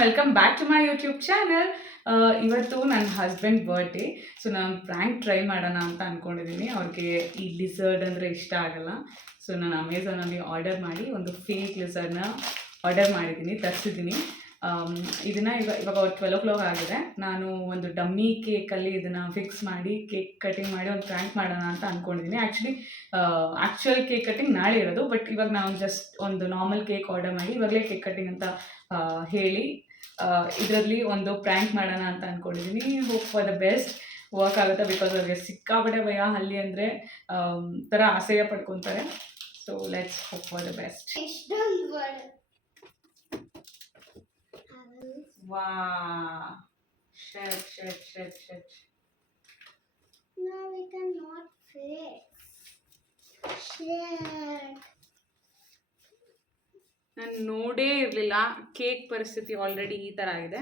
Welcome back to my YouTube channel. ಇವತ್ತು ನನ್ನ husband birthday. So ನಾನು ಪ್ರ್ಯಾಂಕ್ ಟ್ರೈ ಮಾಡೋಣ ಅಂತ ಅಂದ್ಕೊಂಡಿದ್ದೀನಿ. ಅವ್ರಿಗೆ ಈ ಲಿಸರ್ಡ್ ಅಂದರೆ ಇಷ್ಟ ಆಗಲ್ಲ. ಸೊ ನಾನು ಅಮೆಝಾನಲ್ಲಿ ಆರ್ಡರ್ ಮಾಡಿ ಒಂದು ಫೇಕ್ ಲಿಸರ್ಡ್ನ ಆರ್ಡರ್ ಮಾಡಿದ್ದೀನಿ, ತರಿಸಿದ್ದೀನಿ. ಇದನ್ನು ಇವಾಗ 12 ಆಗಿದೆ. ನಾನು ಒಂದು ಡಮ್ಮಿ ಕೇಕಲ್ಲಿ ಇದನ್ನು ಫಿಕ್ಸ್ ಮಾಡಿ ಕೇಕ್ ಕಟಿಂಗ್ ಮಾಡಿ ಒಂದು ಪ್ರ್ಯಾಂಕ್ ಮಾಡೋಣ ಅಂತ ಅಂದ್ಕೊಂಡಿದ್ದೀನಿ. ಆ್ಯಕ್ಚುಯಲ್ ಕೇಕ್ ಕಟಿಂಗ್ ನಾಳೆ ಇರೋದು, ಬಟ್ ಇವಾಗ ನಾವು ಜಸ್ಟ್ ಒಂದು ನಾರ್ಮಲ್ ಕೇಕ್ ಆರ್ಡರ್ ಮಾಡಿ ಇವಾಗಲೇ ಕೇಕ್ ಕಟಿಂಗ್ ಅಂತ ಹೇಳಿ ಇದರಲ್ಲಿ ಒಂದು ಪ್ರ್ಯಾಂಕ್ ಮಾಡೋಣ ಅಂತ ಅಂದ್ಕೊಂಡಿದ್ದೀನಿ. Hope for the best work ಆಗುತ್ತೆ. ಬಿಕಾಸ್ ಅವ್ರಿಗೆ ಸಿಕ್ಕಾಪಟ್ಟೆ ಭಯ, ಹಲ್ಲಿ ಅಂದರೆ ಥರ ಅಸಹ್ಯ ಪಡ್ಕೊತಾರೆ. So let's hope for the best. Wow. Shit. No, we cannot fix. Shit. ನಾನು ನೋಡೇ ಇರಲಿಲ್ಲ ಕೇಕ್ ಪರಿಸ್ಥಿತಿ ಆಲ್ರೆಡಿ ಈ ಥರ ಆಗಿದೆ.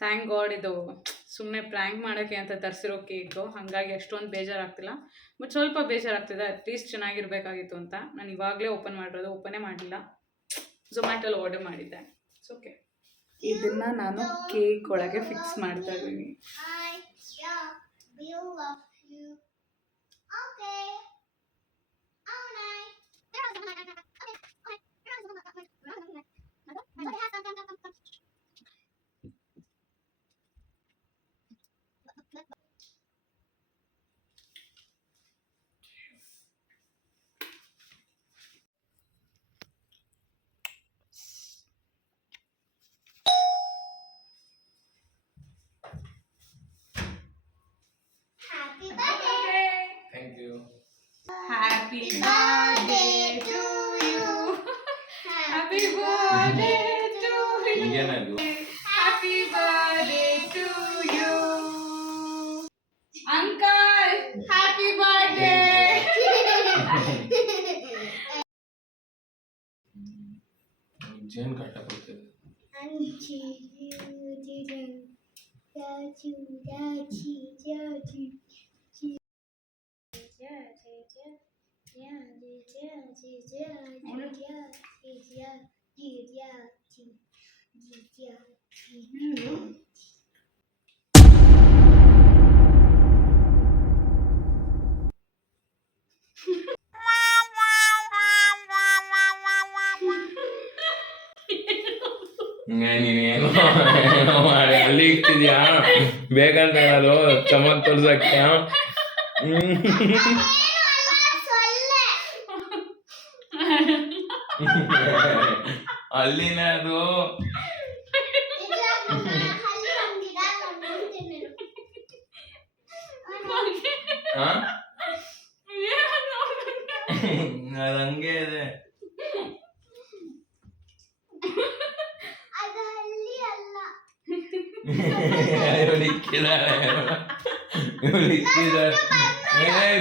ಥ್ಯಾಂಕ್ ಗಾಡ್ ಇದು ಸುಮ್ಮನೆ ಪ್ರ್ಯಾಂಕ್ ಮಾಡೋಕ್ಕೆ ಅಂತ ತರಿಸಿರೋ ಕೇಕು, ಹಾಗಾಗಿ ಅಷ್ಟೊಂದು ಬೇಜಾರಾಗ್ತಿಲ್ಲ. ಬಟ್ ಸ್ವಲ್ಪ ಬೇಜಾರಾಗ್ತಿದೆ. ಅಟ್ಲೀಸ್ಟ್ ಚೆನ್ನಾಗಿರಬೇಕಾಗಿತ್ತು ಅಂತ. ನಾನು ಇವಾಗಲೇ ಓಪನೇ ಮಾಡಲಿಲ್ಲ. ಝೊಮ್ಯಾಟೋಲ್ಲಿ ಆರ್ಡರ್ ಮಾಡಿದ್ದೆ. It's okay. ಇದನ್ನ ನಾನು ಕೇಕ್ ಒಳಗೆ ಫಿಕ್ಸ್ ಮಾಡ್ತಾ ಇದ್ದೀನಿ. Thank you. Happy birthday to you. Happy birthday to you. Happy birthday to you. Uncle, happy birthday. ಜೇನ್ ಕಾಟ ಕೊಡ್ತೇವೆ. ನೀನೇನು ಮಾಡಿ ಅಲ್ಲಿ ಇಕ್ತಿದ್ಯಾ ಬೇಕಂತ ಹೇಳೋದು ಚಮಕ್ ತೋರ್ಸಕ್ಕೆ. ಅಲ್ಲಿನ ಅದು ಹಂಗೆ ಇದೆ.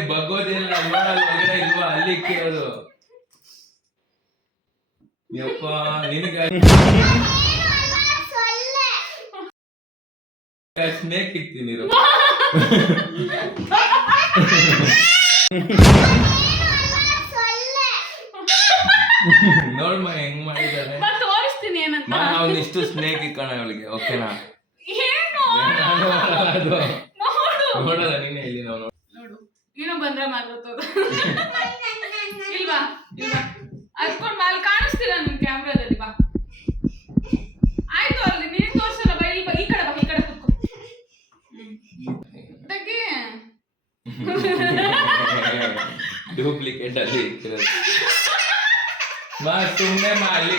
ಬಗ್ಗೋದಿಲ್ಲ ಹೊರಗಡೆ ಇಲ್ವಾ, ಅಲ್ಲಿ ಇಕ್ಕಿರೋದು. ಯಪ್ಪ ನಿನಗೆ ಸ್ನೇಕ್ ಇಕ್ತೀನಿ. ನೋಡ್ಮ ಹೆಂಗ್ ಮಾಡಿದ್ದಾರೆ. ತೋರಿಸ್ತೀನಿ ಏನಂತ. ಅವನಿಷ್ಟು ಸ್ನೇಕ್ ಇಕ್ಕೋಣ ಅವಳಿಗೆ. ಓಕೆನಾ? ನೋಡಲ್ಲ ನೀನೇ ಇಲ್ಲಿ. ನೋಡು ಏನೋ ಬಂದ್ರೆ ಮಾತಾಡ್ತದ ಇಲ್ವಾ? ಅದ್ಕೊಂಡು ಅಲ್ಲಿ ಕಾಣಿಸ್ತೀರ ನಿಮ್ ಕ್ಯಾಮ್ರಾದಲ್ಲಿ. ಬಾ ಆಯ್ತು, ಅಲ್ಲಿ ನೀನ್ ತೋರ್ಸಲ್ಲ. ಬಾ ಇಲ್ಲಿ, ಈ ಕಡೆ ಕೂತ್ಕೊ. ಡೂಪ್ಲಿಕೇಟ್ ಅಲ್ಲಿ ಇಕ್ಕಿರೋದು. ಸುಮ್ಮನೆ ಅಲ್ಲಿ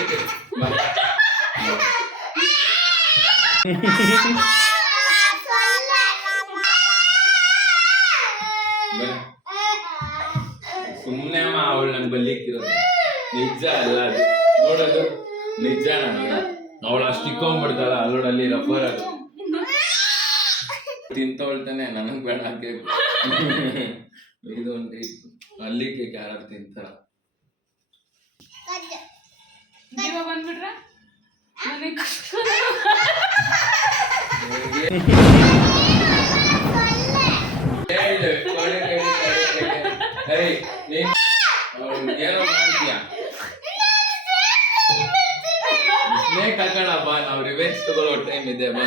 ಸುಮ್ಮನೆ ಅವಳು ನನ್ ಬಲ್ಲಿಕ್ಕಿರೋದು. ನಿಜ ಅಲ್ಲ ಅದು. ನೋಡೋದು ನಿಜ. ನನಗೆ ಅವಳು ಅಷ್ಟು ಇಕ್ಕೊಂಡ್ಬಿಡ್ತಾಳ ಅಲ್ಲೋಡಲ್ಲಿ ರಬ್ಬರ್ ಅದು ತಿಂತವಳ್ತಾನೆ. ನನಗ್ ಬೇಡ ಕೇಕ್. ಇದು ಒಂದು ಅಲ್ಲಿ ಕೇಕ್ ಯಾರು ತಿಂತಾರ? ಬಂದ್ಬಿಟ್ರ ನನಗೆ ಏನೋ ಮಾಡ್ತೀಯ ಸ್ನೇಕ್ ಹಾಕೋಣ ಬಾ, ನಾವು ರಿವೆಂಜ್ ತಗೊಳ್ಳೋ ಟೈಮ್ ಇದೆ ಬಾ.